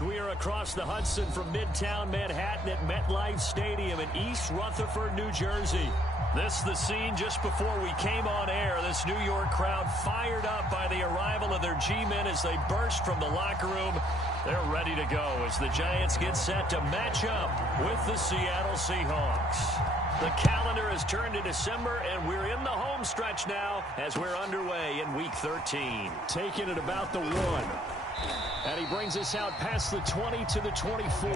We are across the Hudson from Midtown Manhattan at MetLife Stadium in East Rutherford, New Jersey. This is the scene just before we came on air. This New York crowd fired up by the arrival of their G-men as they burst from the locker room. They're ready to go as the Giants get set to match up with the Seattle Seahawks. The calendar has turned to December, and we're in the home stretch now as we're underway in Week 13. Taking it about the 1. And he brings us out past the 20 to the 24.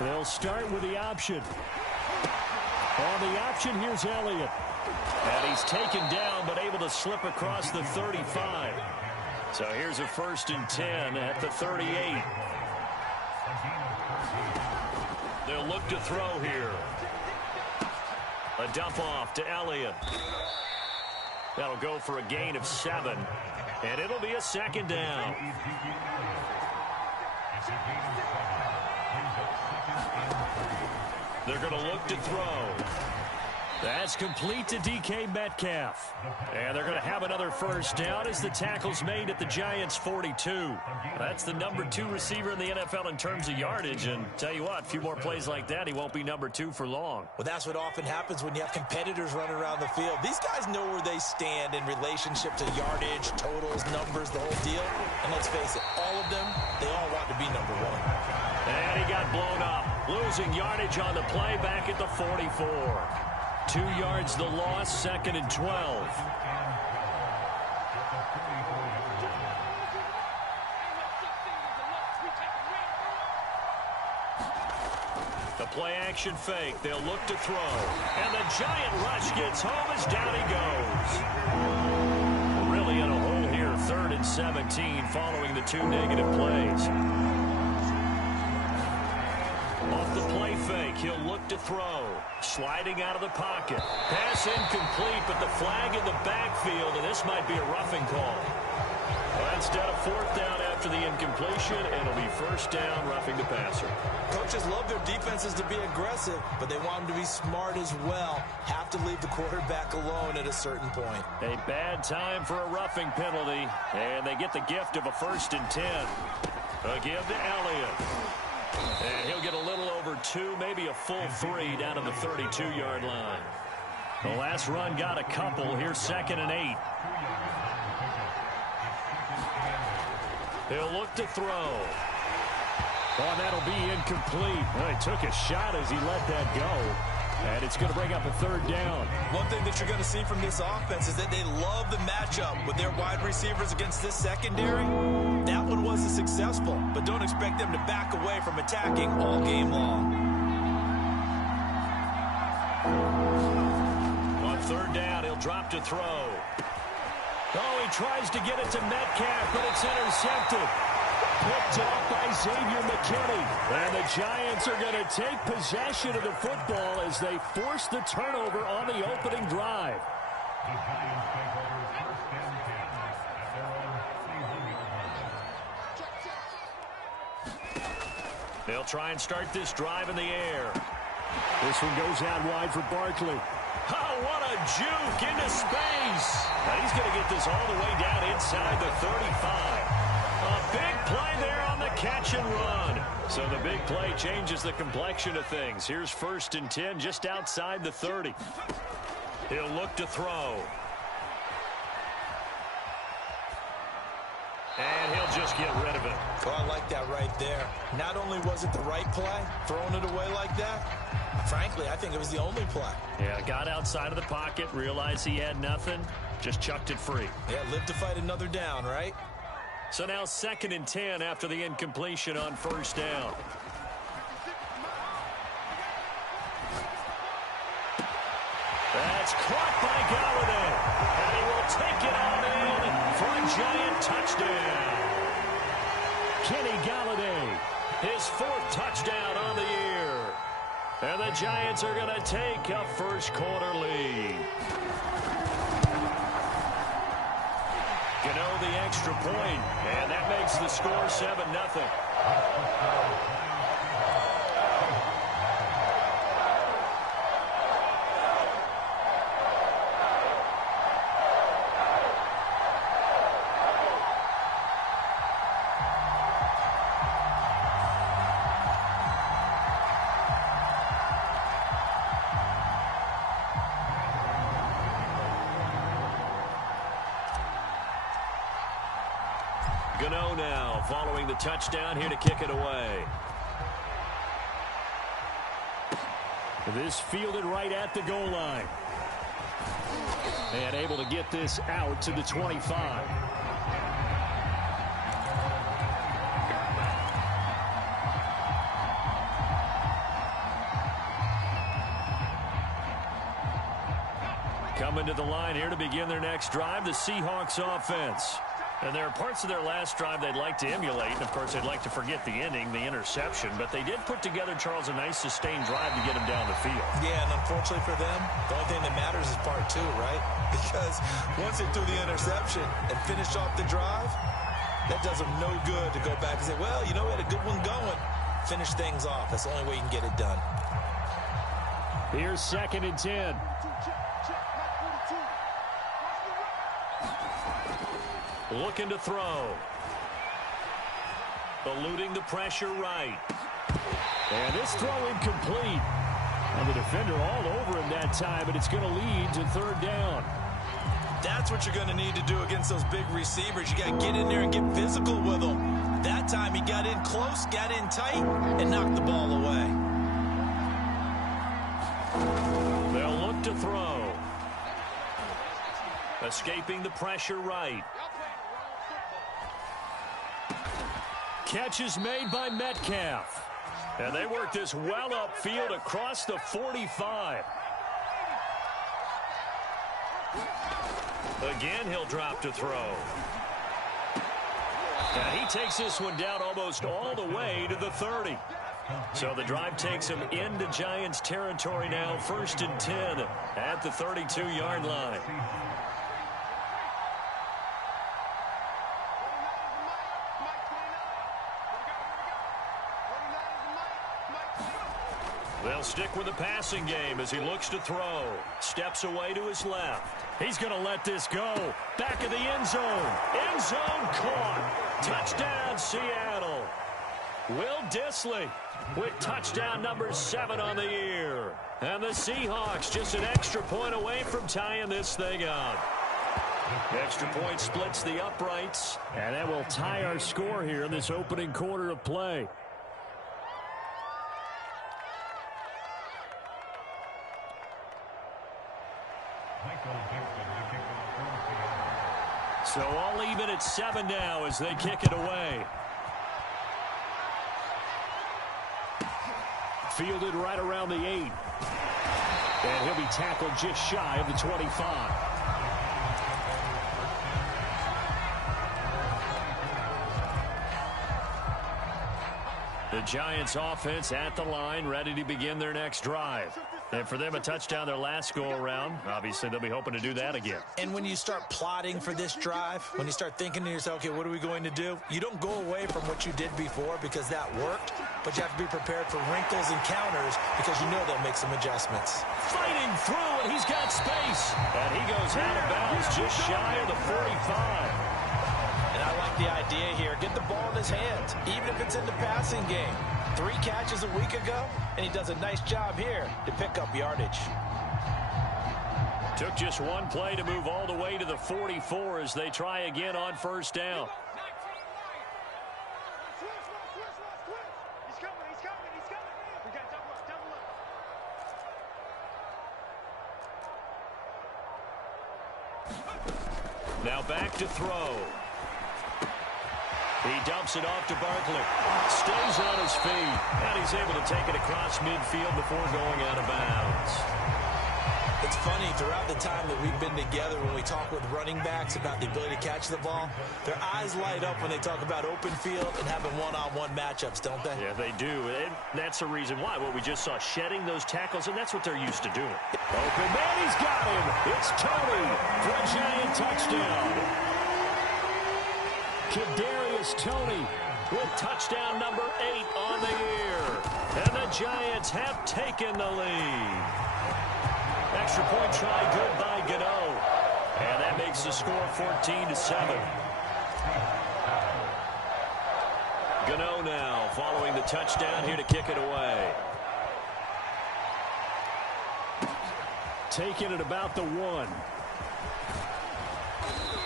They'll start with the option. On the option, here's Elliott. And he's taken down, but able to slip across the 35. So here's a 1st and 10 at the 38. They'll look to throw here. A dump off to Elliott. That'll go for a gain of 7. And it'll be a 2nd down. They're going to look to throw. That's complete to DK Metcalf. And they're going to have another 1st down as the tackle's made at the Giants' 42. That's the number 2 receiver in the NFL in terms of yardage. And tell you what, a few more plays like that, he won't be number 2 for long. Well, that's what often happens when you have competitors running around the field. These guys know where they stand in relationship to yardage, totals, numbers, the whole deal. And let's face it, all of them, they all want to be number 1. And he got blown up. Losing yardage on the play back at the 44. 2 yards the loss, 2nd and 12. The play action fake. They'll look to throw. And the giant rush gets home as down he goes. Really in a hole here, 3rd and 17 following the 2 negative plays. Off the play fake, he'll look to throw. Sliding out of the pocket. Pass incomplete, but the flag in the backfield, and this might be a roughing call. Well, instead of 4th down after the incompletion, it'll be 1st down, roughing the passer. Coaches love their defenses to be aggressive, but they want them to be smart as well. Have to leave the quarterback alone at a certain point. A bad time for a roughing penalty, and they get the gift of a 1st and 10. A give to Elliott. And he'll get a little over 2, maybe a full 3 down to the 32-yard line. The last run got a couple. Here's 2nd and 8. He'll look to throw. Oh, that'll be incomplete. Well, he took a shot as he let that go. And it's going to bring up a 3rd down. One thing that you're going to see from this offense is that they love the matchup with their wide receivers against this secondary. That one wasn't successful, but don't expect them to back away from attacking all game long. On 3rd down, he'll drop to throw. Oh, he tries to get it to Metcalf, but it's intercepted. Picked off by Xavier McKinney. And the Giants are going to take possession of the football as they force the turnover on the opening drive. They'll try and start this drive in the air. This one goes out wide for Barkley. Oh, what a juke into space. And he's going to get this all the way down inside the 35. A big play there on the catch and run. So the big play changes the complexion of things. Here's 1st and 10 just outside the 30. He'll look to throw. And he'll just get rid of it. Oh, I like that right there. Not only was it the right play, throwing it away like that, frankly, I think it was the only play. Yeah, got outside of the pocket, realized he had nothing, just chucked it free. Yeah, live to fight another down, right? So now 2nd and 10 after the incompletion on 1st down. That's caught by Galladay. And he will take it on in for a Giant touchdown. Kenny Galladay His 4th touchdown on the year. And the Giants are going to take a first-quarter lead. Gano the extra point, and that makes the score 7-0. Gano now following the touchdown here to kick it away. This fielded right at the goal line. And able to get this out to the 25. Coming to the line here to begin their next drive, the Seahawks offense. And there are parts of their last drive they'd like to emulate. And, of course, they'd like to forget the ending, the interception. But they did put together, Charles, a nice sustained drive to get them down the field. Yeah, and unfortunately for them, the only thing that matters is part 2, right? Because once they threw the interception and finished off the drive, that does them no good to go back and say, well, you know, we had a good one going. Finish things off. That's the only way you can get it done. Here's 2nd and 10. Looking to throw. Eluding the pressure right. And this throw incomplete. And the defender all over him that time, but it's going to lead to 3rd down. That's what you're going to need to do against those big receivers. You got to get in there and get physical with them. That time he got in close, got in tight, and knocked the ball away. They'll look to throw. Escaping the pressure right. Catch is made by Metcalf. And they work this well upfield across the 45. Again, he'll drop to throw. And he takes this one down almost all the way to the 30. So the drive takes him into Giants territory now, 1st and 10 at the 32-yard line. They'll stick with the passing game as he looks to throw. Steps away to his left. He's going to let this go. Back of the end zone. End zone caught. Touchdown, Seattle. Will Dissly with touchdown number 7 on the year. And the Seahawks just an extra point away from tying this thing up. Extra point splits the uprights. And that will tie our score here in this opening quarter of play. So all even at 7 now as they kick it away. Fielded right around the 8. And he'll be tackled just shy of the 25. The Giants offense at the line, ready to begin their next drive. And for them, a touchdown their last go-around. Obviously, they'll be hoping to do that again. And when you start plotting for this drive, when you start thinking to yourself, okay, what are we going to do? You don't go away from what you did before because that worked, but you have to be prepared for wrinkles and counters because you know they'll make some adjustments. Fighting through, and he's got space. And he goes out of bounds just shy of the 45. I like the idea here. Get the ball in his hands, even if it's in the passing game. 3 catches a week ago, and he does a nice job here to pick up yardage. Took just one play to move all the way to the 44 as they try again on 1st down. Now back to throw. He dumps it off to Barkley. Stays on his feet. And he's able to take it across midfield before going out of bounds. It's funny, throughout the time that we've been together, when we talk with running backs about the ability to catch the ball, their eyes light up when they talk about open field and having one-on-one matchups, don't they? Yeah, they do. And that's the reason why. What we just saw, shedding those tackles, and that's what they're used to doing. Open man, he's got him. It's Tony for a giant touchdown. Kadarius Toney with touchdown number 8 on the year. And the Giants have taken the lead. Extra point try good by Gano. And that makes the score 14-7. Gano now following the touchdown here to kick it away. Taking it about the 1.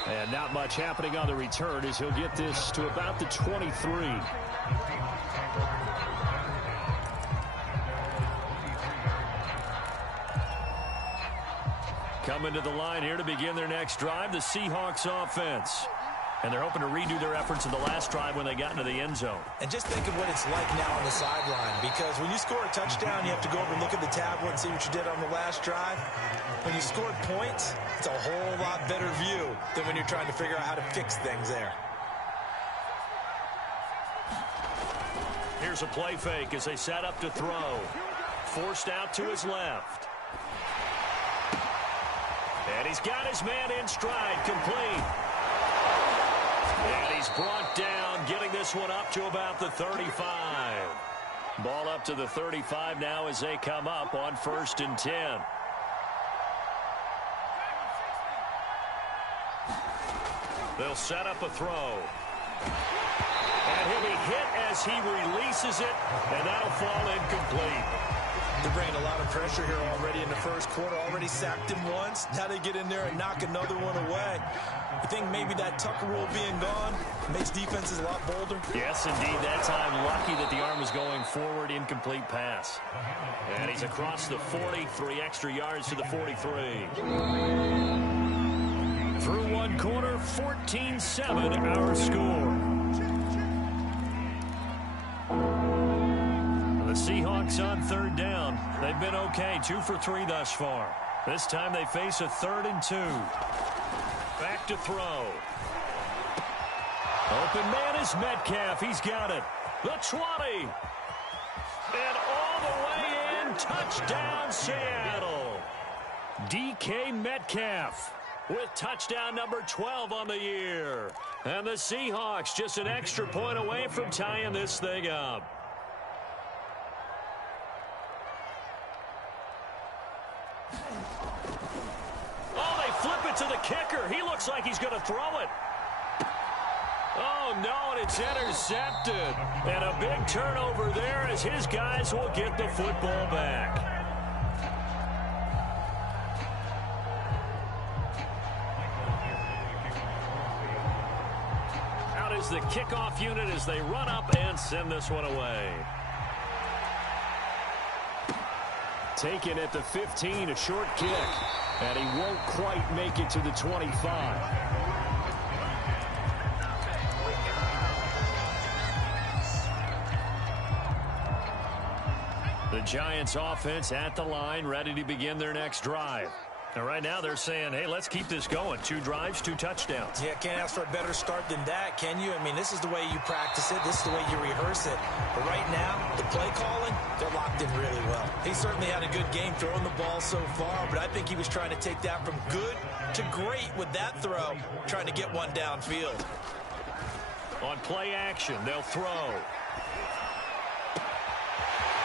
And not much happening on the return as he'll get this to about the 23. Coming to the line here to begin their next drive, the Seahawks offense. And they're hoping to redo their efforts in the last drive when they got into the end zone. And just think of what it's like now on the sideline, because when you score a touchdown, you have to go over and look at the tablet and see what you did on the last drive. When you scored points, it's a whole lot better view than when you're trying to figure out how to fix things there. Here's a play fake as they set up to throw. Forced out to his left. And he's got his man in stride, complete. And he's brought down, getting this one up to about the 35. Ball up to the 35 now as they come up on 1st and 10. They'll set up a throw. And he'll be hit as he releases it, and that'll fall incomplete. They're bringing a lot of pressure here already in the first quarter. Already sacked him once. Now they get in there and knock another one away. I think maybe that Tucker rule being gone makes defenses a lot bolder. Yes, indeed. That time, lucky that the arm was going forward. Incomplete pass. And he's across the 40. 3 extra yards to the 43. Through one quarter, 14-7 our score. The Seahawks on 3rd down. They've been okay, 2 for 3 thus far. This time they face a 3rd and 2. Back to throw. Open man is Metcalf. He's got it. The 20. And all the way in. Touchdown, Seattle. DK Metcalf with touchdown number 12 on the year. And the Seahawks just an extra point away from tying this thing up. To the kicker. He looks like he's going to throw it. Oh, no, and it's intercepted. And a big turnover there as his guys will get the football back. Out is the kickoff unit as they run up and send this one away. Taken at the 15, a short kick. And he won't quite make it to the 25. The Giants offense at the line, ready to begin their next drive. And right now they're saying, hey, let's keep this going. 2 drives, 2 touchdowns. Yeah, can't ask for a better start than that, can you? I mean, this is the way you practice it. This is the way you rehearse it. But right now, the play calling, they're locked in really well. He certainly had a good game throwing the ball so far, but I think he was trying to take that from good to great with that throw, trying to get one downfield. On play action, they'll throw.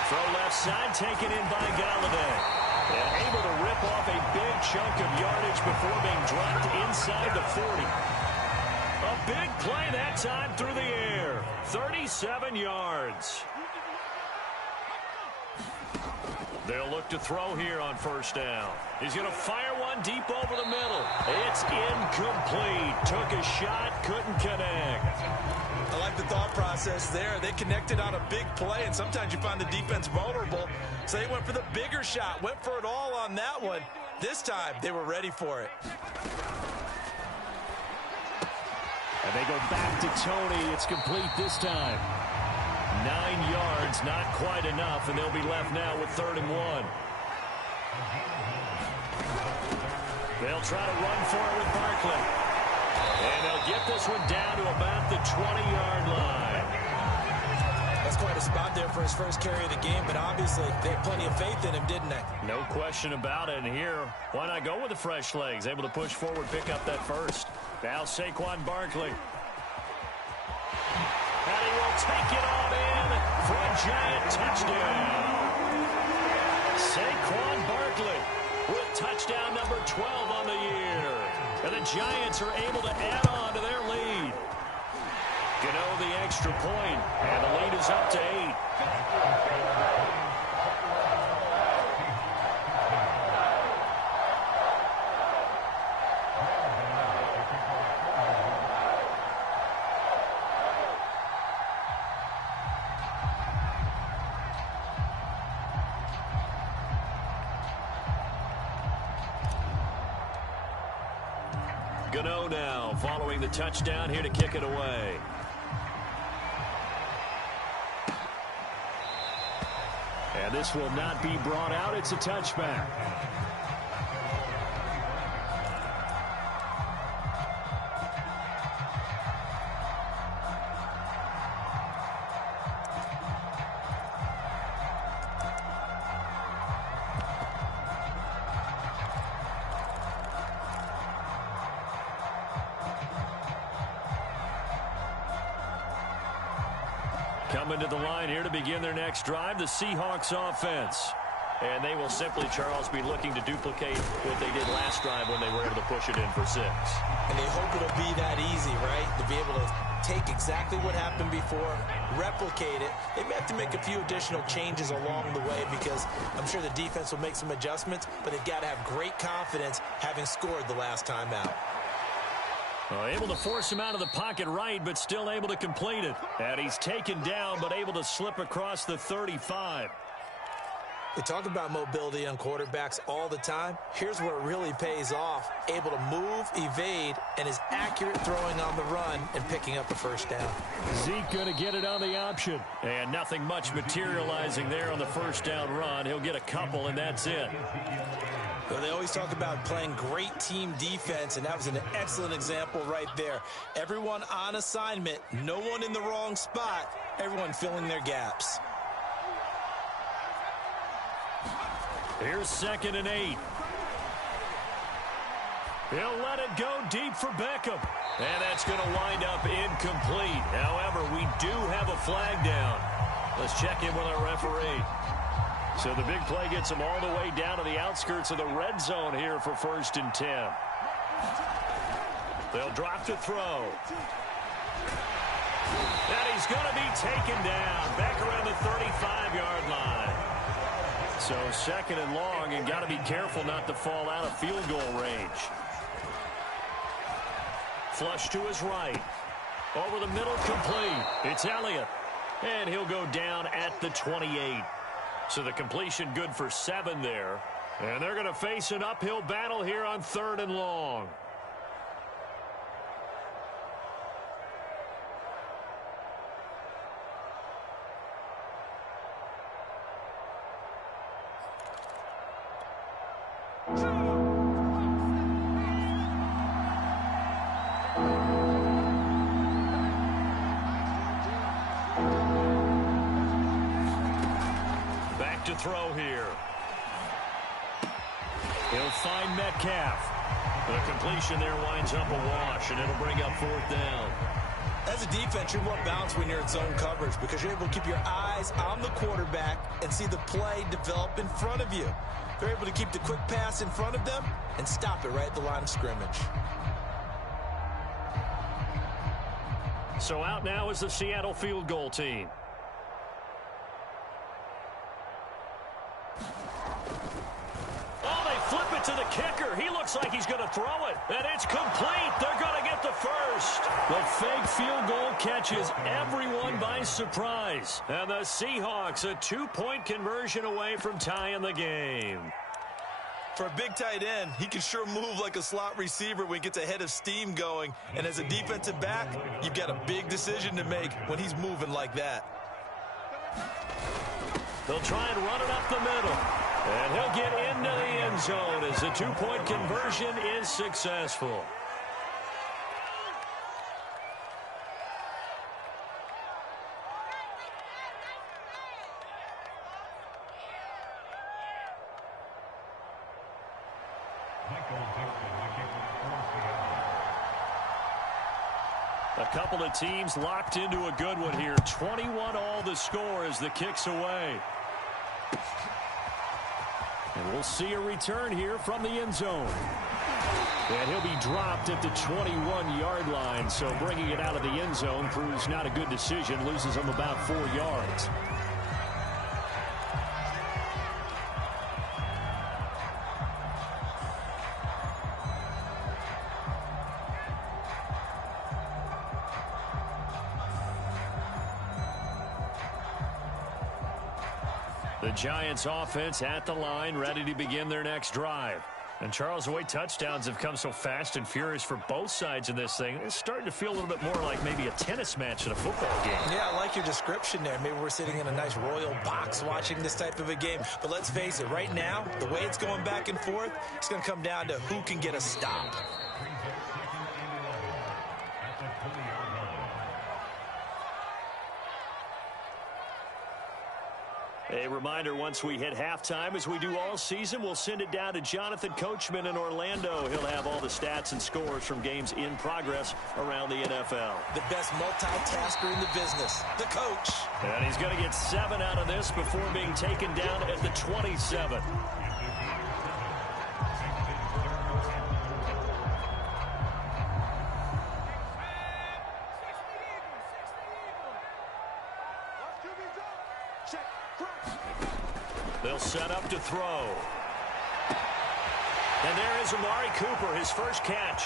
Throw left side, taken in by Galladay. And able to rip off a big chunk of yardage before being dropped inside the 40. A big play that time through the air. 37 yards. They'll look to throw here on 1st down. He's going to fire one deep over the middle. It's incomplete. Took a shot, couldn't connect. I like the thought process there. They connected on a big play, and sometimes you find the defense vulnerable. So they went for the bigger shot, went for it all on that one. This time, they were ready for it. And they go back to Toney. It's complete this time. 9 yards, not quite enough, and they'll be left now with 3rd and 1. They'll try to run for it with Barkley. And they'll get this one down to about the 20-yard line. That's quite a spot there for his first carry of the game, but obviously they had plenty of faith in him, didn't they? No question about it. And here, why not go with the fresh legs? Able to push forward, pick up that first. Now Saquon Barkley. And he will take it on in for a giant touchdown. Saquon Barkley with touchdown number 12 on the year. And the Giants are able to add on to their lead. Gano the extra point, and the lead is up to 8. Gano now following the touchdown here to kick it away. And this will not be brought out. It's a touchback. Coming to the line here to begin their next drive, the Seahawks offense. And they will simply, Charles, be looking to duplicate what they did last drive when they were able to push it in for 6. And they hope it'll be that easy, right? To be able to take exactly what happened before, replicate it. They may have to make a few additional changes along the way because I'm sure the defense will make some adjustments, but they've got to have great confidence having scored the last time out. Able to force him out of the pocket right, but still able to complete it. And he's taken down, but able to slip across the 35. We talk about mobility on quarterbacks all the time. Here's where it really pays off. Able to move, evade, and is accurate throwing on the run and picking up a first down. Zeke going to get it on the option. And nothing much materializing there on the first down run. He'll get a couple, and that's it. Well, they always talk about playing great team defense, and that was an excellent example right there. Everyone on assignment, no one in the wrong spot, everyone filling their gaps. Here's 2nd and 8. He'll let it go deep for Beckham. And that's going to wind up incomplete. However, we do have a flag down. Let's check in with our referee. So the big play gets them all the way down to the outskirts of the red zone here for 1st and 10. They'll drop to throw. And he's going to be taken down back around the 35-yard line. So 2nd and long, and got to be careful not to fall out of field goal range. Flush to his right. Over the middle, complete. It's Elliott. And he'll go down at the 28. So the completion good for 7 there. And they're going to face an uphill battle here on 3rd and long. To throw here. He'll find Metcalf. The completion there winds up a wash, and it'll bring up 4th down. As a defense, you're more balanced when you're in zone coverage because you're able to keep your eyes on the quarterback and see the play develop in front of you. They're able to keep the quick pass in front of them and stop it right at the line of scrimmage. So out now is the Seattle field goal team. Flip it to the kicker. He looks like he's going to throw it. And it's complete. They're going to get the first. The fake field goal catches everyone by surprise. And the Seahawks a 2-point conversion away from tying the game. For a big tight end, he can sure move like a slot receiver when he gets a head of steam going. And as a defensive back, you've got a big decision to make when he's moving like that. They'll try and run it up the middle. And he'll get into the end zone as the two-point conversion is successful. A couple of teams locked into a good one here. 21 all the score as the kick's away. And we'll see a return here from the end zone. And he'll be dropped at the 21-yard line. So bringing it out of the end zone proves not a good decision. Loses him about 4 yards. The Giants offense at the line, ready to begin their next drive. And Charles, the way touchdowns have come so fast and furious for both sides in this thing, it's starting to feel a little bit more like maybe a tennis match in a football game. Yeah, I like your description there. Maybe we're sitting in a nice royal box watching this type of a game. But let's face it, right now, the way it's going back and forth, it's going to come down to who can get a stop. A reminder, once we hit halftime, as we do all season, we'll send it down to Jonathan Coachman in Orlando. He'll have all the stats and scores from games in progress around the NFL. The best multitasker in the business, the coach. And he's going to get 7 out of this before being taken down at the 27. They'll set up to throw. And there is Amari Cooper, his first catch.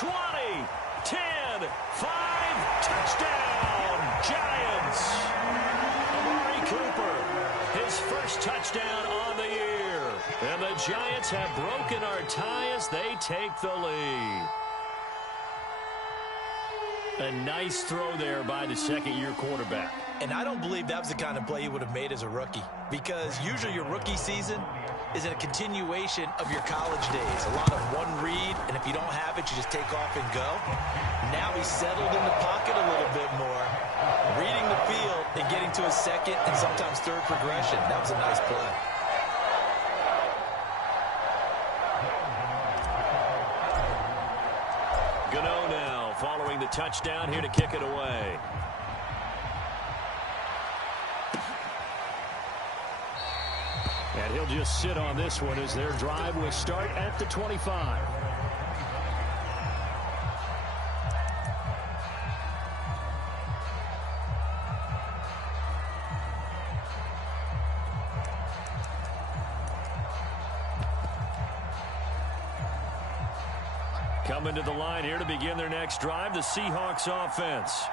20, 10, 5, touchdown, Giants. Amari Cooper, his first touchdown on the year. And the Giants have broken our tie as they take the lead. A nice throw there by the second-year quarterback. And I don't believe that was the kind of play he would have made as a rookie, because usually your rookie season is a continuation of your college days. A lot of one read, and if you don't have it, you just take off and go. Now he's settled in the pocket a little bit more, reading the field and getting to his second and sometimes third progression. That was a nice play. Gano now following the touchdown here to kick it away. And he'll just sit on this one as their drive will start at the 25. Coming to the line here to begin their next drive, the Seahawks offense.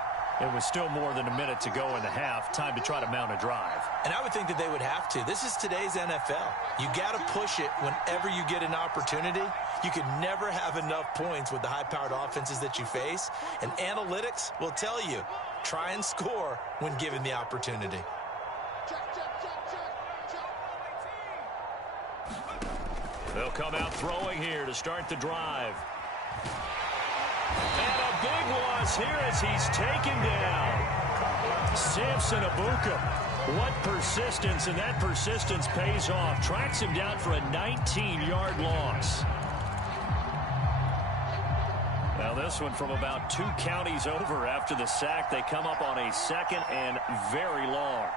It was still more than a minute to go in the half. Time to try to mount a drive. And I would think that they would have to. This is today's NFL. You got to push it whenever you get an opportunity. You can never have enough points with the high-powered offenses that you face. And analytics will tell you, try and score when given the opportunity. They'll come out throwing here to start the drive. And a big loss here as he's taken down. Samson Abuka. What persistence, and that persistence pays off. Tracks him down for a 19-yard loss. Now this one from about 2 counties over after the sack. They come up on a second and very long.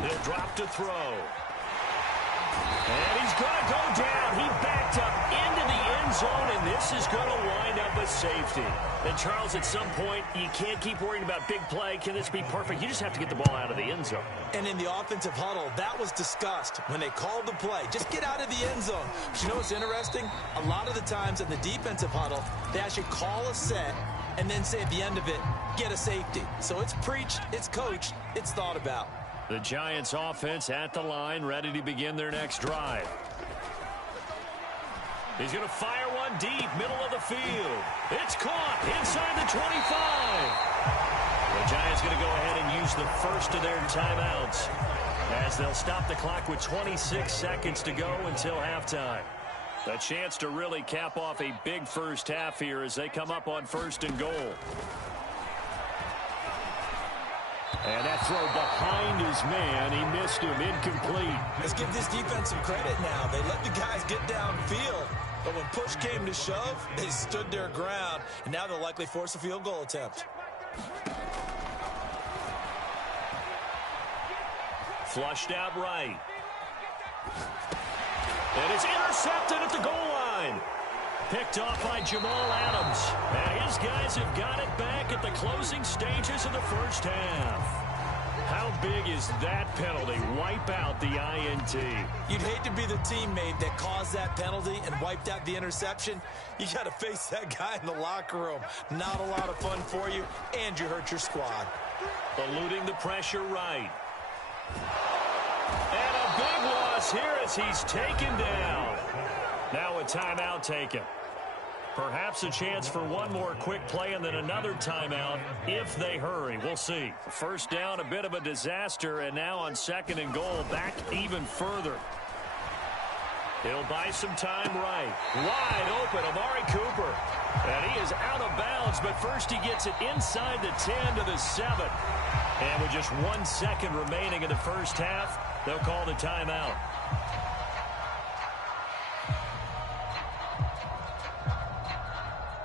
He'll drop to throw. And he's going to go down. He backed up into the end zone, and this is going to wind up a safety. And, Charles, at some point, you can't keep worrying about big play. Can this be perfect? You just have to get the ball out of the end zone. And in the offensive huddle, that was discussed when they called the play. Just get out of the end zone. But you know what's interesting? A lot of the times in the defensive huddle, they actually call a set and then say at the end of it, get a safety. So it's preached, it's coached, it's thought about. The Giants offense at the line, ready to begin their next drive. He's going to fire one deep, middle of the field. It's caught inside the 25. The Giants going to go ahead and use the first of their timeouts as they'll stop the clock with 26 seconds to go until halftime. A chance to really cap off a big first half here as they come up on 1st and goal. And that throw behind his man. He missed him. Incomplete. Let's give this defense some credit now. They let the guys get downfield. But when push came to shove, they stood their ground. And now they'll likely force a field goal attempt. Flushed out right. And it's intercepted at the goal line. Picked off by Jamal Adams. And his guys have got it back at the closing stages of the first half. How big is that penalty? Wipe out the INT. You'd hate to be the teammate that caused that penalty and wiped out the interception. You got to face that guy in the locker room. Not a lot of fun for you, and you hurt your squad. Eluding the pressure right. And a big loss here as he's taken down. Now a timeout taken. Perhaps a chance for one more quick play and then another timeout if they hurry. We'll see. First down, a bit of a disaster, and now on 2nd and goal, back even further. He'll buy some time right. Wide open, Amari Cooper. And he is out of bounds, but first he gets it inside the 10 to the 7. And with just 1 second remaining in the first half, they'll call the timeout.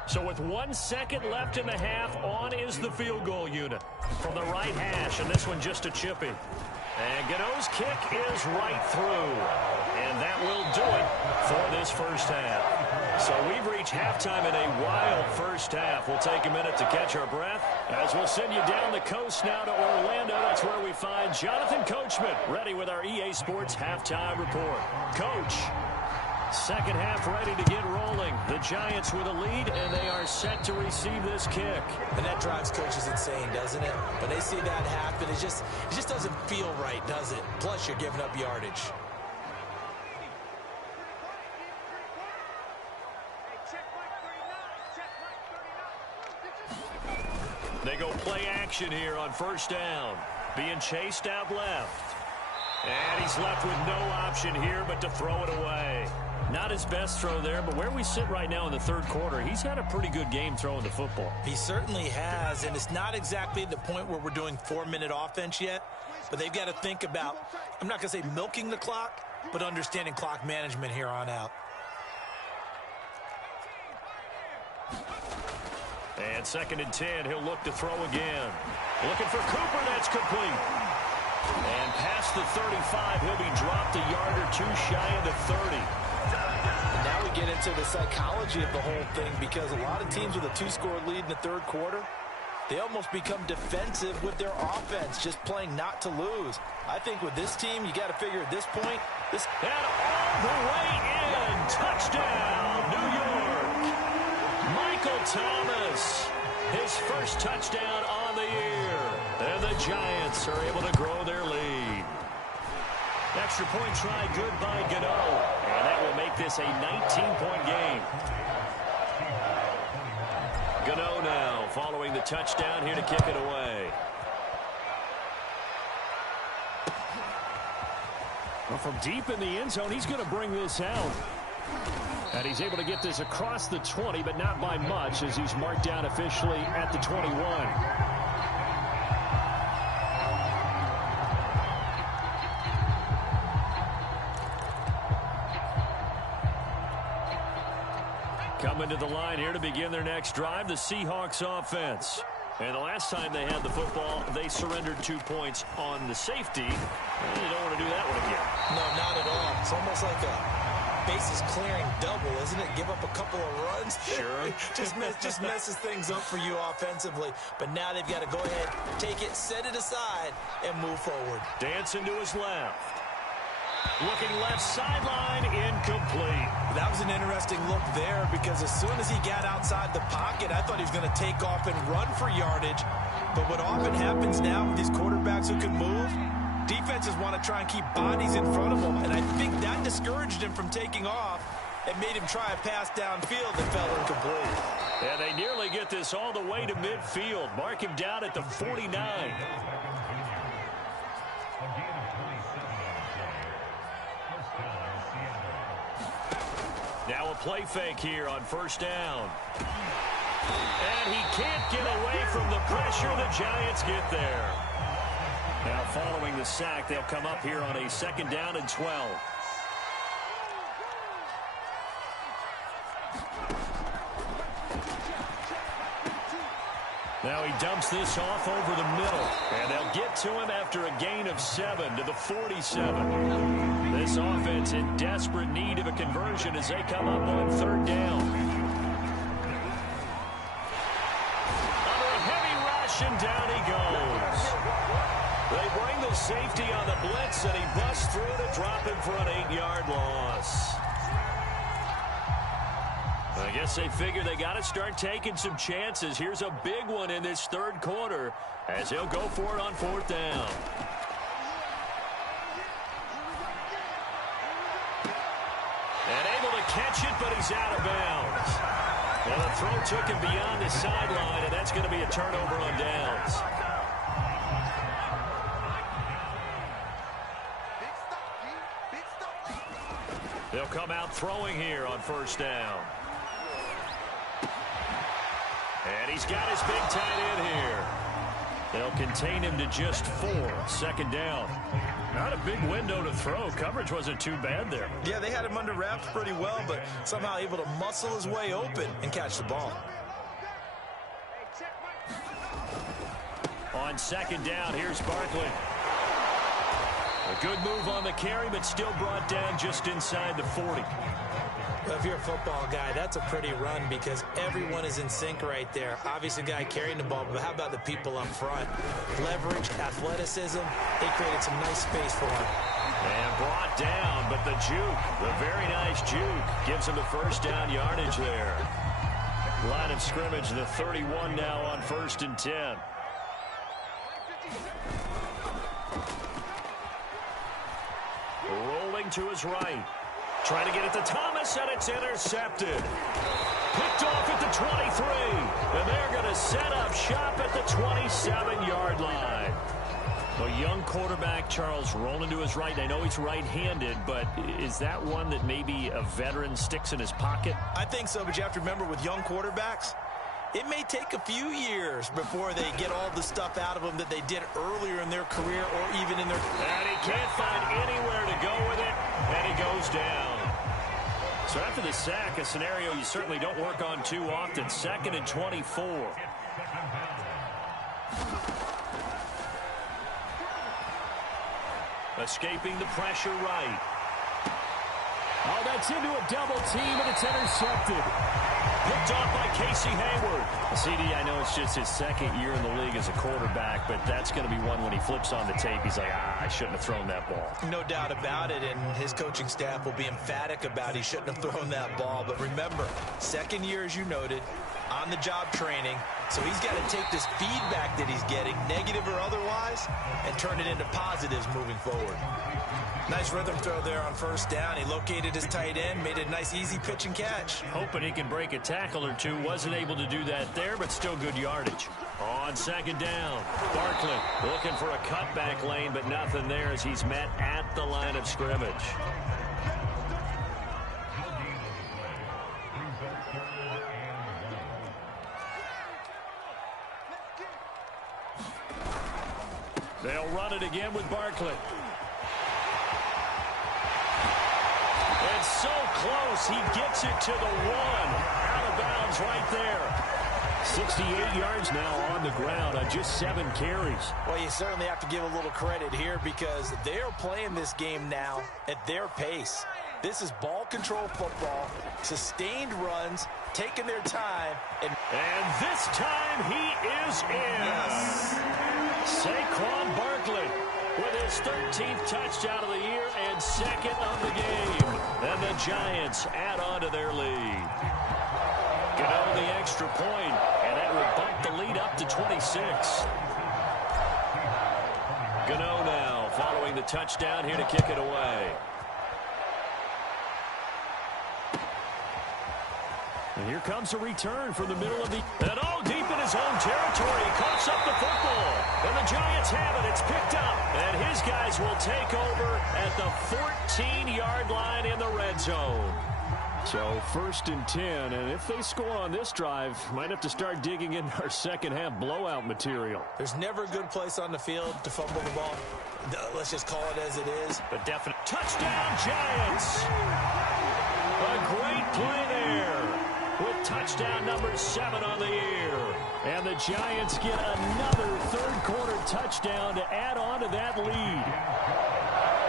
So with 1 second left in the half, on is the field goal unit from the right hash, and this one just a chippy. And Gano's kick is right through. And that will do it for this first half. So we've reached halftime in a wild first half. We'll take a minute to catch our breath as we'll send you down the coast now to Orlando. That's where we find Jonathan Coachman ready with our EA Sports halftime report. Coach. Second half ready to get rolling. The Giants with a lead, and they are set to receive this kick. And that drives coaches insane, doesn't it? When they see that happen, it just doesn't feel right, does it? Plus, you're giving up yardage. They go play action here on first down. Being chased out left. And he's left with no option here but to throw it away. Not his best throw there, but where we sit right now in the third quarter, he's had a pretty good game throwing the football. He certainly has, and it's not exactly the point where we're doing 4-minute offense yet, but they've got to think about, I'm not going to say milking the clock, but understanding clock management here on out. And 2nd and 10, he'll look to throw again. Looking for Cooper, that's complete. And past the 35, he'll be dropped a yard or two shy of the 30. And now we get into the psychology of the whole thing, because a lot of teams with a 2-score lead in the third quarter, they almost become defensive with their offense, just playing not to lose. I think with this team, you got to figure at this point, this... And all the way in, touchdown, New York. Michael Thomas, his first touchdown on the year. And the Giants are able to grow their lead. Extra point try good by Gano. And that will make this a 19-point game. Gano now following the touchdown here to kick it away. Well, from deep in the end zone, he's going to bring this out. And he's able to get this across the 20, but not by much, as he's marked down officially at the 21. Coming to the line here to begin their next drive, the Seahawks offense. And the last time they had the football, they surrendered 2 points on the safety. And you don't want to do that one again. No, not at all. It's almost like a bases clearing double, isn't it? Give up a couple of runs. Sure. just messes things up for you offensively. But now they've got to go ahead, take it, set it aside, and move forward. Dancing to his left. Looking left sideline, incomplete. That was an interesting look there, because as soon as he got outside the pocket, I thought he was going to take off and run for yardage. But what often happens now with these quarterbacks who can move, defenses want to try and keep bodies in front of them, and I think that discouraged him from taking off and made him try a pass downfield that fell incomplete. And they nearly get this all the way to midfield. Mark him down at the 49. Now a play fake here on first down. And he can't get away from the pressure. The Giants get there. Now following the sack, they'll come up here on a second down and 12. Now he dumps this off over the middle. And they'll get to him after a gain of 7 to the 47. This offense in desperate need of a conversion as they come up on third down. Under a heavy rush, and down he goes. They bring the safety on the blitz, and he busts through to drop him for an 8-yard loss. I guess they figure they got to start taking some chances. Here's a big one in this third quarter as he'll go for it on fourth down. And able to catch it, but he's out of bounds. Well, the throw took him beyond the sideline, and that's going to be a turnover on downs. They'll come out throwing here on first down. And he's got his big tight end here. They'll contain him to just 4. Second down. Not a big window to throw. Coverage wasn't too bad there. Yeah, they had him under wraps pretty well, but somehow able to muscle his way open and catch the ball. On second down, here's Barkley. A good move on the carry, but still brought down just inside the 40. Well, if you're a football guy, that's a pretty run because everyone is in sync right there. Obviously, the guy carrying the ball, but how about the people up front? Leverage, athleticism, they created some nice space for him. And brought down, but the juke, the very nice juke, gives him the first down yardage there. Line of scrimmage, the 31 now on first and 10. Rolling to his right. Trying to get it to Thomas, and it's intercepted. Picked off at the 23. And they're going to set up shop at the 27-yard line. A young quarterback, Charles, rolling to his right. I know he's right-handed, but is that one that maybe a veteran sticks in his pocket? I think so, but you have to remember with young quarterbacks, it may take a few years before they get all the stuff out of them that they did earlier in their career or even in their... And he can't find anywhere to go with it, and he goes down. So after the sack, a scenario you certainly don't work on too often. Second and 24. Escaping the pressure right. Oh, that's into a double team, and it's intercepted. Picked off by Casey Hayward. CD, I know it's just his second year in the league as a quarterback, but that's going to be one when he flips on the tape. He's like, I shouldn't have thrown that ball. No doubt about it, and his coaching staff will be emphatic about he shouldn't have thrown that ball. But remember, second year, as you noted, on-the-job training. So he's got to take this feedback that he's getting, negative or otherwise, and turn it into positives moving forward. Nice rhythm throw there on first down. He located his tight end, made a nice easy pitch and catch. Hoping he can break a tackle or two. Wasn't able to do that there, but still good yardage. On second down, Barkley looking for a cutback lane, but nothing there as he's met at the line of scrimmage. They'll run it again with Barkley. And so close, he gets it to the 1. Out of bounds right there. 68 yards now on the ground on just 7 carries. Well, you certainly have to give a little credit here because they're playing this game now at their pace. This is ball control football, sustained runs, taking their time. And this time he is in. Yes. Saquon Barkley with his 13th touchdown of the year and second of the game. And the Giants add on to their lead. Gano the extra point, and that would bump the lead up to 26. Gano now following the touchdown here to kick it away. And here comes a return from the middle of the... And all deep in his own territory. He coughs up the football. And the Giants have it. It's picked up. And his guys will take over at the 14-yard line in the red zone. So 1st and 10, and if they score on this drive, might have to start digging in our second half blowout material. There's never a good place on the field to fumble the ball. Let's just call it as it is. But definitely touchdown Giants. A great play there with touchdown number 7 on the year. And the Giants get another third-quarter touchdown to add on to that lead.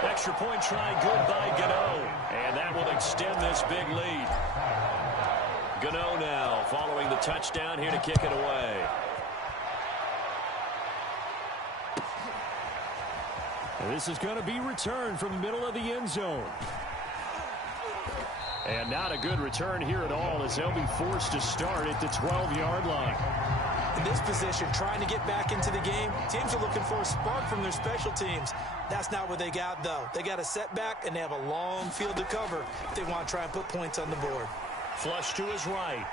Extra point try good by Gano. And that will extend this big lead. Gano now following the touchdown here to kick it away. And this is going to be returned from the middle of the end zone. And not a good return here at all as they'll be forced to start at the 12-yard line. In this position, trying to get back into the game, teams are looking for a spark from their special teams. That's not what they got, though. They got a setback, and they have a long field to cover if they want to try and put points on the board. Flush to his right.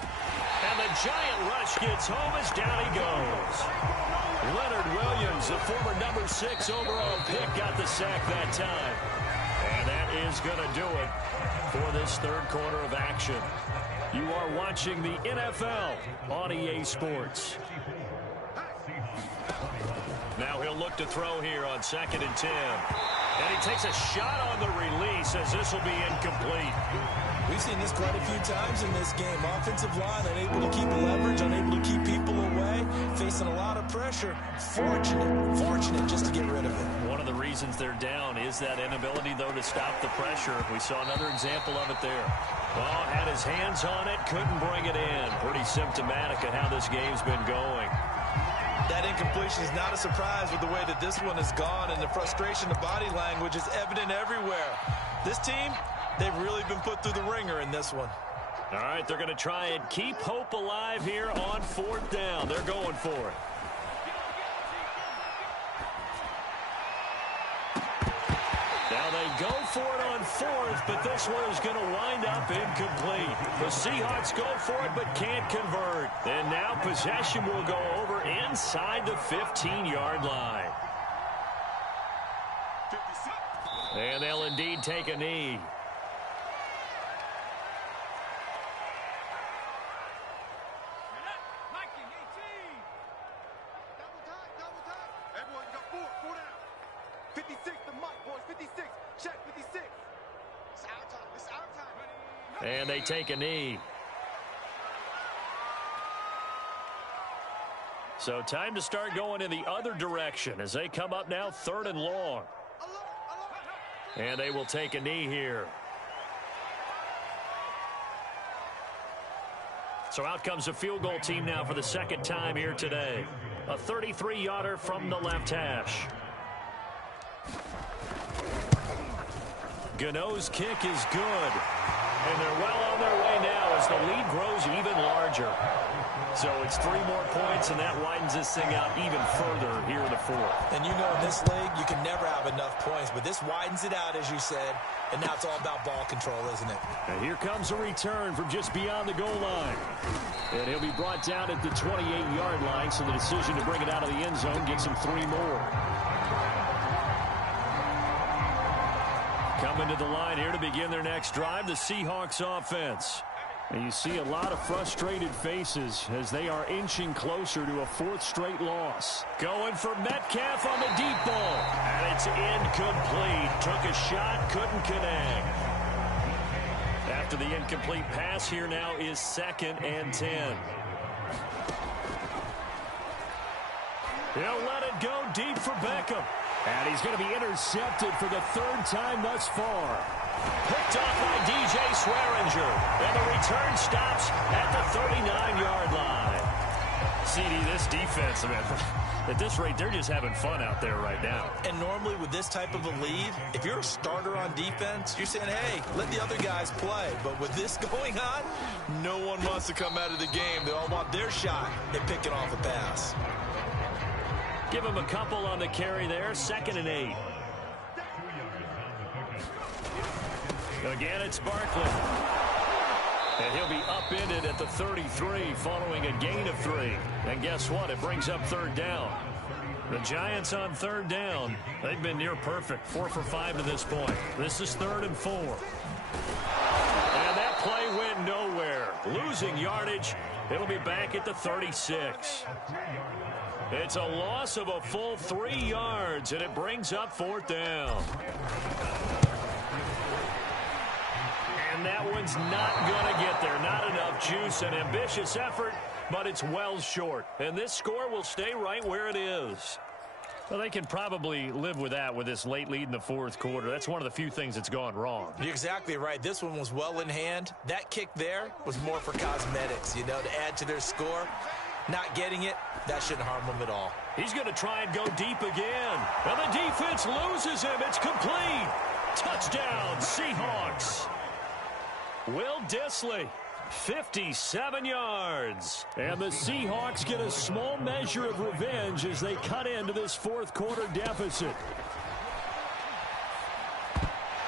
And the giant rush gets home as down he goes. Leonard Williams, the former number 6 overall pick, got the sack that time. And that is going to do it for this third quarter of action. You are watching the NFL on EA Sports. Now he'll look to throw here on 2nd and 10. And he takes a shot on the release as this will be incomplete. We've seen this quite a few times in this game. Offensive line unable to keep leverage, unable to keep people away, facing a lot of pressure. Fortunate just to get rid of it. One of the reasons they're down is that inability, though, to stop the pressure. We saw another example of it there. Oh, had his hands on it, couldn't bring it in. Pretty symptomatic of how this game's been going. That incompletion is not a surprise with the way that this one has gone, and the frustration, the body language is evident everywhere. This team, they've really been put through the ringer in this one. All right, they're going to try and keep hope alive here on 4th down. They're going for it. Now they go for it on 4th, but this one is going to wind up incomplete. The Seahawks go for it, but can't convert. And now possession will go over inside the 15-yard line. And they'll indeed take a knee. And they take a knee. So time to start going in the other direction as they come up now 3rd and long. And they will take a knee here. So out comes a field goal team now for the 2nd time here today. A 33-yarder from the left hash. Gano's kick is good. And they're well on their way now as the lead grows even larger. So it's 3 more points, and that widens this thing out even further here in the 4th. And you know in this league, you can never have enough points, but this widens it out, as you said, and now it's all about ball control, isn't it? And here comes a return from just beyond the goal line. And he'll be brought down at the 28-yard line, so the decision to bring it out of the end zone gets him 3 more. Coming to the line here to begin their next drive, the Seahawks offense. And you see a lot of frustrated faces as they are inching closer to a 4th straight loss. Going for Metcalf on the deep ball. And it's incomplete. Took a shot, couldn't connect. After the incomplete pass, here now is 2nd and 10. He'll let it go deep for Beckham. And he's going to be intercepted for the 3rd time thus far. Picked off by DJ Swearinger. And the return stops at the 39-yard line. CD, this defense, man, at this rate, they're just having fun out there right now. And normally with this type of a lead, if you're a starter on defense, you're saying, hey, let the other guys play. But with this going on, no one wants to come out of the game. They all want their shot at picking off a pass. Give him a couple on the carry there. 2nd and 8. Again, it's Barkley. And he'll be upended at the 33 following a gain of 3. And guess what? It brings up third down. The Giants on third down. They've been near perfect. 4 for 5 to this point. This is 3rd and 4. And that play went nowhere. Losing yardage. It'll be back at the 36. It's a loss of a full 3 yards, and it brings up 4th down. And that one's not going to get there. Not enough juice. An ambitious effort, but it's well short. And this score will stay right where it is. Well, they can probably live with that with this late lead in the 4th quarter. That's one of the few things that's gone wrong. You're exactly right. This one was well in hand. That kick there was more for cosmetics, to add to their score. Not getting it, that shouldn't harm them at all. He's going to try and go deep again. And the defense loses him. It's complete. Touchdown, Seahawks. Will Dissly, 57 yards. And the Seahawks get a small measure of revenge as they cut into this 4th quarter deficit.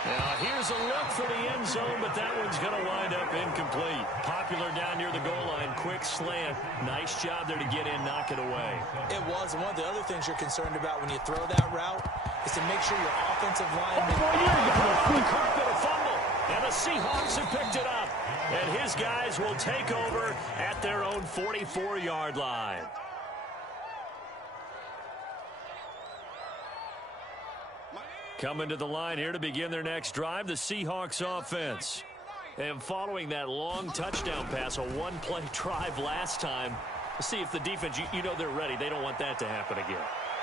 Now, here's a look for the end zone, but that one's going to wind up incomplete. Popular down near the goal line. Quick slant. Nice job there to get in, knock it away. It was. And one of the other things you're concerned about when you throw that route is to make sure your offensive line... the carpet, a fumble. And the Seahawks have picked it up. And his guys will take over at their own 44-yard line. Coming to the line here to begin their next drive, the Seahawks offense. And following that long touchdown pass, a one-play drive last time, let's see if the defense, they're ready. They don't want that to happen again.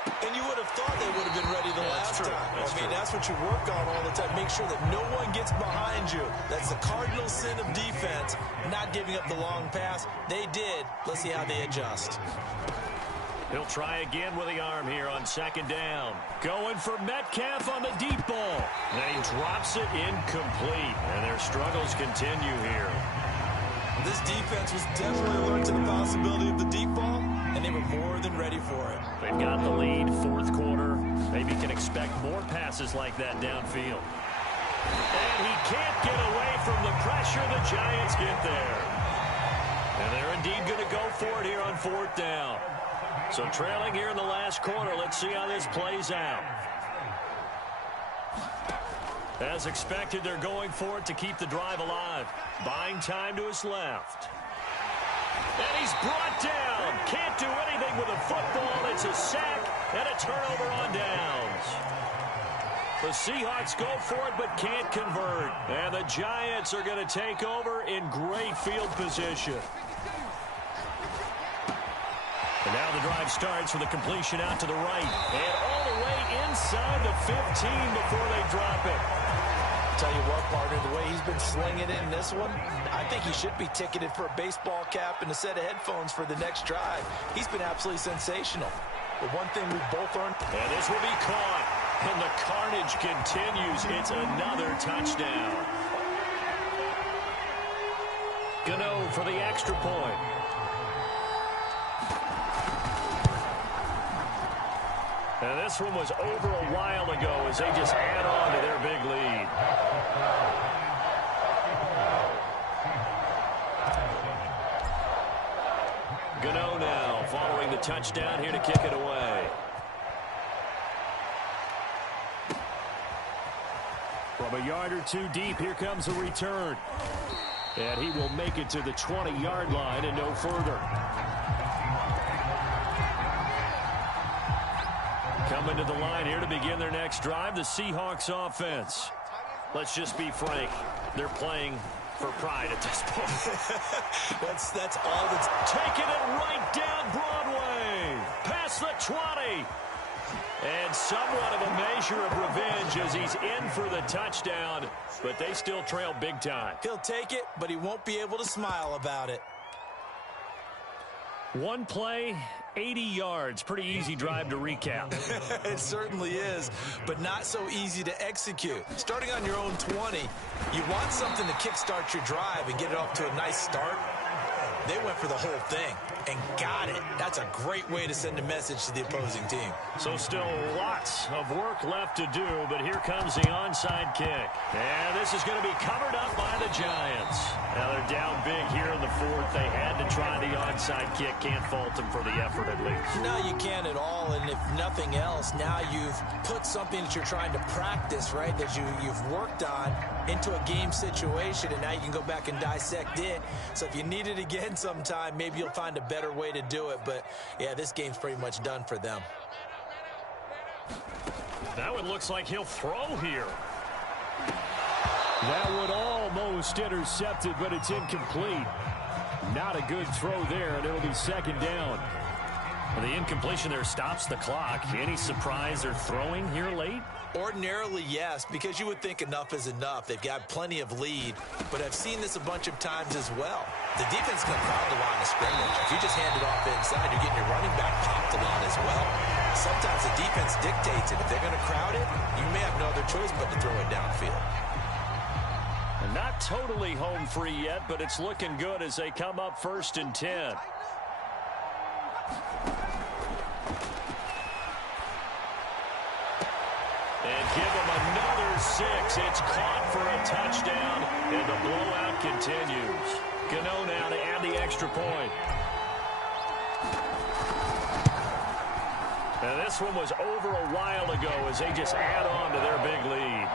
And you would have thought they would have been ready the last time. That's what you work on all the time. Make sure that no one gets behind you. That's the cardinal sin of defense, not giving up the long pass. They did. Let's see how they adjust. He'll try again with the arm here on 2nd down. Going for Metcalf on the deep ball. And he drops it incomplete. And their struggles continue here. This defense was definitely alert to the possibility of the deep ball, and they were more than ready for it. They've got the lead, 4th quarter. Maybe can expect more passes like that downfield. And he can't get away from the pressure. The Giants get there. And they're indeed going to go for it here on 4th down. So trailing here in the last quarter, let's see how this plays out. As expected, they're going for it to keep the drive alive. Buying time to his left. And he's brought down. Can't do anything with a football. It's a sack and a turnover on downs. The Seahawks go for it but can't convert. And the Giants are going to take over in great field position. And now the drive starts with a completion out to the right. And all the way inside the 15 before they drop it. Tell you what, partner, the way he's been slinging it in this one, I think he should be ticketed for a baseball cap and a set of headphones for the next drive. He's been absolutely sensational. But one thing we both learned... And this will be caught. And the carnage continues. It's another touchdown. Gano for the extra point. And this one was over a while ago as they just add on to their big lead. Gano now following the touchdown here to kick it away. From a yard or two deep, here comes a return. And he will make it to the 20-yard line and no further. Coming to the line here to begin their next drive, the Seahawks offense. Let's just be frank. They're playing for pride at this point. that's all that's... Taking it right down Broadway. Past the 20. And somewhat of a measure of revenge as he's in for the touchdown. But they still trail big time. He'll take it, but he won't be able to smile about it. One play, 80 yards. Pretty easy drive to recap. It certainly is, but not so easy to execute. Starting on your own 20, you want something to kickstart your drive and get it off to a nice start. They went for the whole thing. and got it. That's a great way to send a message to the opposing team. So still lots of work left to do, but here comes the onside kick. And this is going to be covered up by the Giants. Now they're down big here in the fourth. They had to try the onside kick. Can't fault them for the effort at least. No, you can't at all, and if nothing else, now you've put something that you're trying to practice, right, that you've worked on into a game situation, and now you can go back and dissect it. So if you need it again sometime, maybe you'll find a better way to do it. But, yeah, this game's pretty much done for them. That one looks like he'll throw here. That one almost intercepted, but it's incomplete. Not a good throw there, and it'll be second down. Well, the incompletion there stops the clock. Any surprise they're throwing here late? Ordinarily, yes, because you would think enough is enough. They've got plenty of lead, but I've seen this a bunch of times as well. The defense can crowd the line of scrimmage. If you just hand it off inside, you're getting your running back popped a lot as well. Sometimes the defense dictates it. If they're going to crowd it, you may have no other choice but to throw it downfield. And not totally home free yet, but it's looking good as they come up 1st and 10. And give them another 6. It's caught for a touchdown, and the blowout continues. Gano now to add the extra point. Now this one was over a while ago as they just add on to their big lead.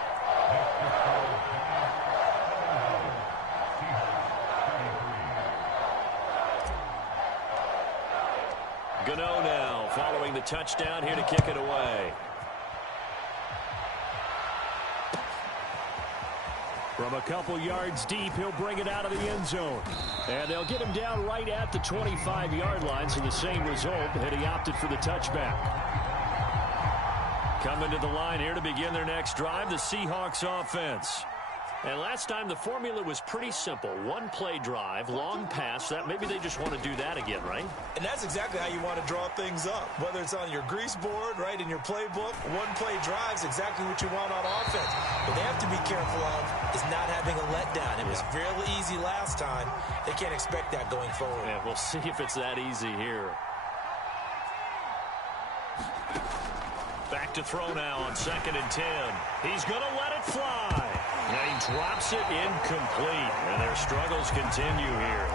Gano now following the touchdown here to kick it away. From a couple yards deep, he'll bring it out of the end zone. And they'll get him down right at the 25-yard line, so the same result, had he opted for the touchback. Coming to the line here to begin their next drive, the Seahawks offense. And last time the formula was pretty simple. One play drive, long pass. That maybe they just want to do that again, right? And that's exactly how you want to draw things up. Whether it's on your grease board, right, in your playbook, one play drive is exactly what you want on offense. What they have to be careful of is not having a letdown. It was fairly easy last time. They can't expect that going forward. Yeah, we'll see if it's that easy here. Back to throw now on 2nd and 10. He's going to let it fly. Now he drops it incomplete, and their struggles continue here.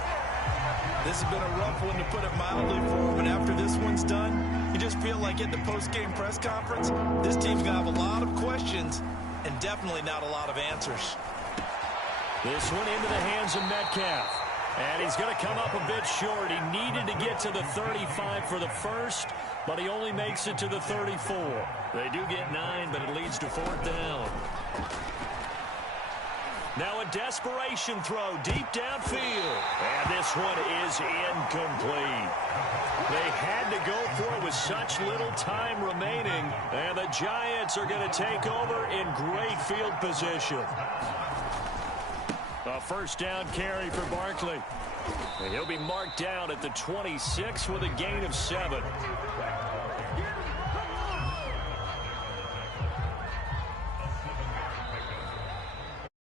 This has been a rough one, to put it mildly, for them. And after this one's done, you just feel like at the post-game press conference, this team's going to have a lot of questions and definitely not a lot of answers. This one into the hands of Metcalf. And he's going to come up a bit short. He needed to get to the 35 for the first, but he only makes it to the 34. They do get 9, but it leads to 4th down. Now a desperation throw deep downfield. And this one is incomplete. They had to go for it with such little time remaining. And the Giants are going to take over in great field position. A 1st down carry for Barkley. And he'll be marked down at the 26 with a gain of 7.